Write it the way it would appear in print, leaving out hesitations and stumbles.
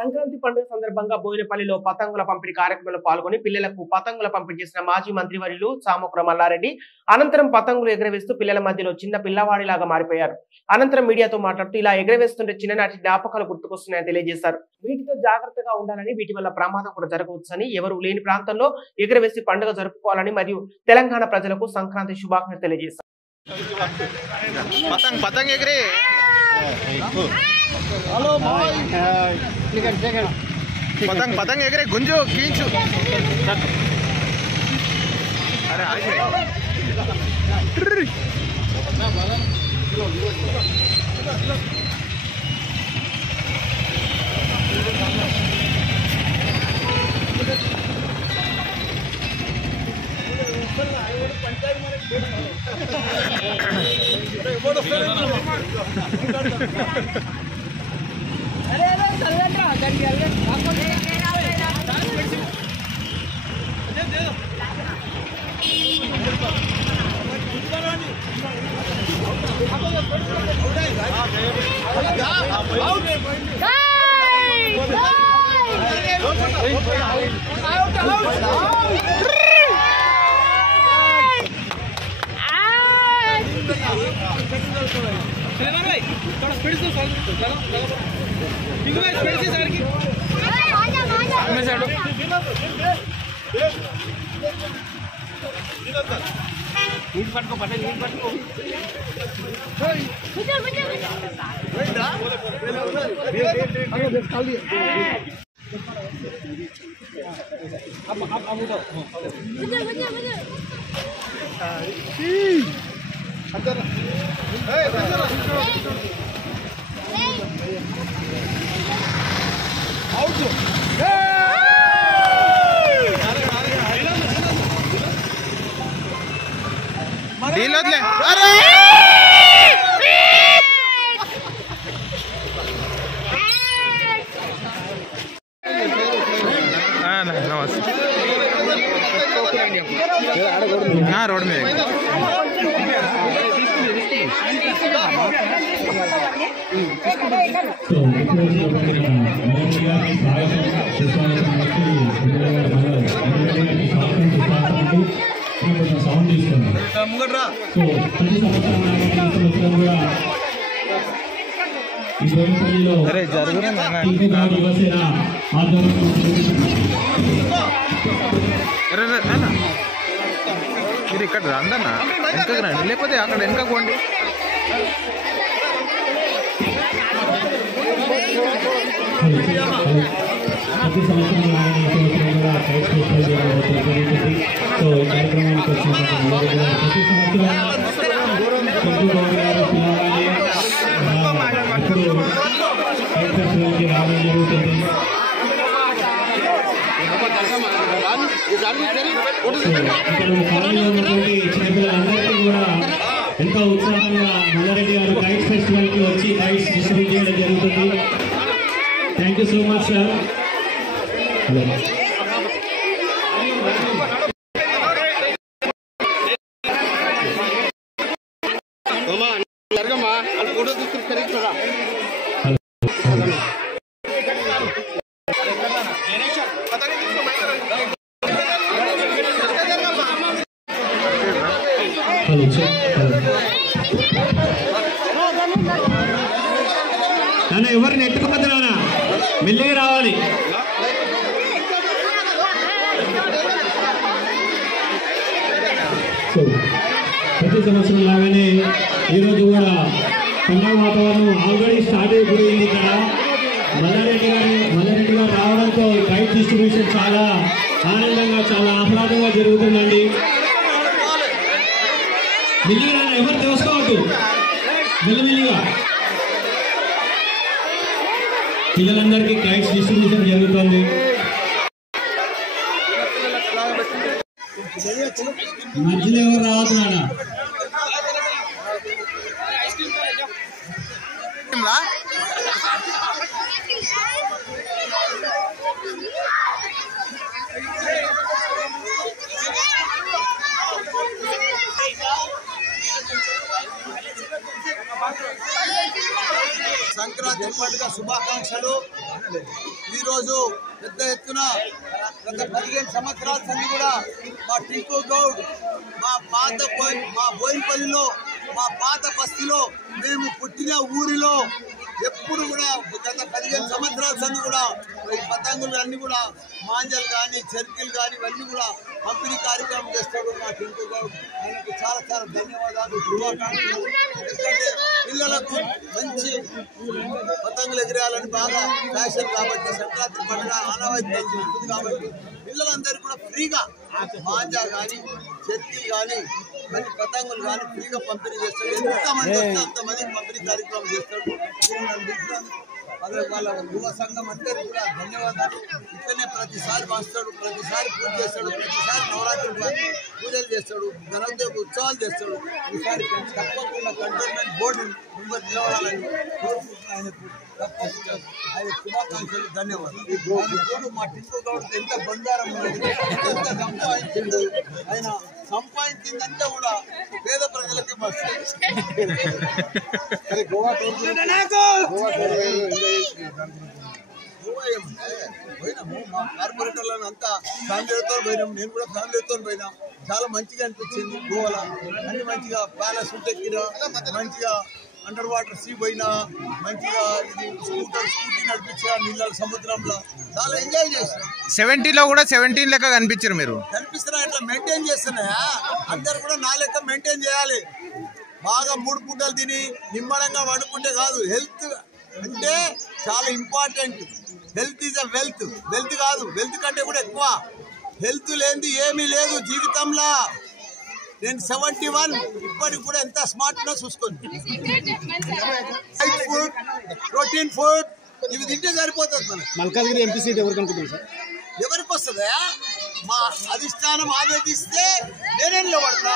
సంక్రాంతి పండుగ సందర్భంగా బోయినపల్లిలో పతంగుల పంపిణీ కార్యక్రమంలో పాల్గొని పిల్లలకు పతంగుల పంపిణీ చేసిన మాజీ మంత్రివర్యులు సామకుర మల్లారెడ్డి అనంతరం పతంగులు ఎగరవేస్తూ పిల్లల మధ్యలో చిన్న పిల్లవాడిలాగా మారిపోయారు. అనంతరం మీడియాతో మాట్లాడుతూ ఇలా ఎగరవేస్తుంటే చిన్ననాటి జ్ఞాపకాలు గుర్తుకొస్తున్నాయని తెలియజేశారు. వీటితో జాగ్రత్తగా ఉండాలని, వీటి వల్ల ప్రమాదం కూడా జరగవచ్చని, ఎవరు లేని ప్రాంతంలో ఎగరవేసి పండుగ జరుపుకోవాలని మరియు తెలంగాణ ప్రజలకు సంక్రాంతి శుభాకాంక్షలు తెలియజేశారు. हेलो भाई पतंग पतंग एगरे गुंजो खींचो अरे रोड में अरे మీరు ఇక్కడ రండన్నా వెనకకు రండి, లేకపోతే అక్కడ వెనకకు పోండి. చిన్నపిల్లలందరికీ కూడా ఎంతో ఉత్సాహంగా మల్లారెడ్డి గారు కైట్స్ ఫెస్టివల్ కి వచ్చి కైట్స్ డిస్ట్రిబ్యూట్ చేయడం జరుగుతుంది. Thank you so much sir. నాన్న ఎవరిని ఎట్టుకోవద్దు, నాన్న మెల్లిగా రావాలి. ప్రతి సంవత్సరం లాగానే ఈరోజు కూడా పండుగ వాతావరణం ఆల్రెడీ స్టార్ట్ అయిపోయింది. ఇక్కడ మల్లారెడ్డి గారు రావడంతో కైట్ డిస్ట్రిబ్యూషన్ చాలా ఆనందంగా, చాలా ఆహ్లాదంగా జరుగుతుందండి. మెల్లిగా ఎవరు తెలుసుకోవద్దు, మెల్లిమెల్లిగా పిల్లలందరికీ కైట్స్ డిస్ట్రిబ్యూషన్ జరుగుతుంది. మధ్యలో ఎవరు రావద్దు నాన్న. సంక్రాంతి పండుగ శుభాకాంక్షలు. చేస్తలేదు. ఈరోజు పెద్ద ఎత్తున గత 15 సంవత్సరాల సంది కూడా మా టింకు గౌడ్ మా బోయినపల్లిలో మా పాత బస్తీలో మేము పుట్టిన ఊరిలో ఎప్పుడు కూడా గత 15 సంవత్సరాల సంది కూడా ఈ పతంగులు అన్ని కూడా మాంజలు కానీ చెర్కీలు కానీ ఇవన్నీ కూడా పంపిణీ కార్యక్రమం చేస్తాడు మా టింకు గౌడ్. ఆయనకు చాలా చాలా ధన్యవాదాలు, శుభాకాంక్షలు. ఎందుకంటే పిల్లలకు మంచి పతంగులు ఎగిరేయాలని బాగా ఫ్యాషన్ కాబట్టి సంక్రాంతి పండుగ ఆనవాయితీ ఉంటుంది కాబట్టి పిల్లలందరూ కూడా ఫ్రీగా మాంజా కానీ చెర్కీలు కానీ మంచి పతంగులు కానీ ఫ్రీగా పంపిణీ చేస్తాడు. ఎంతమంది వస్తే అంతమంది పంపిణీ కార్యక్రమం చేస్తాడు. అదే వాళ్ళ యువ సంఘం అందరికీ కూడా ధన్యవాదాలు. ఇక్కడనే ప్రతిసారి వస్తాడు, ప్రతిసారి పూజ చేస్తాడు, ప్రతిసారి నవరాత్రి పూజలు చేస్తాడు, గణదేవ ఉత్సవాలు చేస్తాడు. ఈసారి తప్పకుండా కంటోన్మెంట్ బోర్డు మెంబర్ నిలబడాలని కోరుకుంటున్నాను. ఆయనకు తప్పకుండా ఆయన శుభాకాంక్షలు, ధన్యవాదాలు. మా టింకు గౌడ్ ఎంత బంగారం ఉన్నది, ఎంత సంపాదించిండు. ఆయన సంపాదించిందంతా కూడా పేద ప్రజలకి పోయినాము. మా కార్పొరేటర్లను అంతా ఫ్యామిలీతో పోయినాం, నేను కూడా ఫ్యామిలీతో పోయినా. చాలా మంచిగా అనిపించింది. గోవాలో అన్ని మంచిగా ప్యాలెస్ ఎక్కినా, మంచిగా అండర్ వాటర్ సీ పోయినా, మంచిగా ఇది స్కూటీ నడిపించా నీళ్ళ సముద్రంలో చాలా ఎంజాయ్ చేస్తాం. 70లో కూడా 17 లెక్క కనిపించారు మీరు. కనిపిస్తున్నా ఇట్లా మెయింటైన్ చేస్తున్నాయా? అందరు కూడా నా లెక్క మెయింటైన్ చేయాలి. బాగా 3 పూటలు తిని నిమ్మడంగా వండుకుంటే కాదు. హెల్త్ అంటే చాలా important. Health is a wealth. Wealth కాదు, వెల్త్ కంటే కూడా ఎక్కువ. హెల్త్ లేనిది ఏమీ లేదు జీవితంలో. నేను 71 ఇప్పటికి కూడా ఎంత స్మార్ట్ ఉన్నా చూసుకోండి. ఫుడ్, ప్రోటీన్ ఫుడ్ ఇవి తింటే సరిపోతుంది. మనకి మల్కాజ్గిరి ఎంపీ సీట్ ఎవరికి అనుకుంటున్నారు సార్? ఎవరికి వస్తుందా? మా అధిష్టానం ఆదేశిస్తే నేనే నిలబడతా.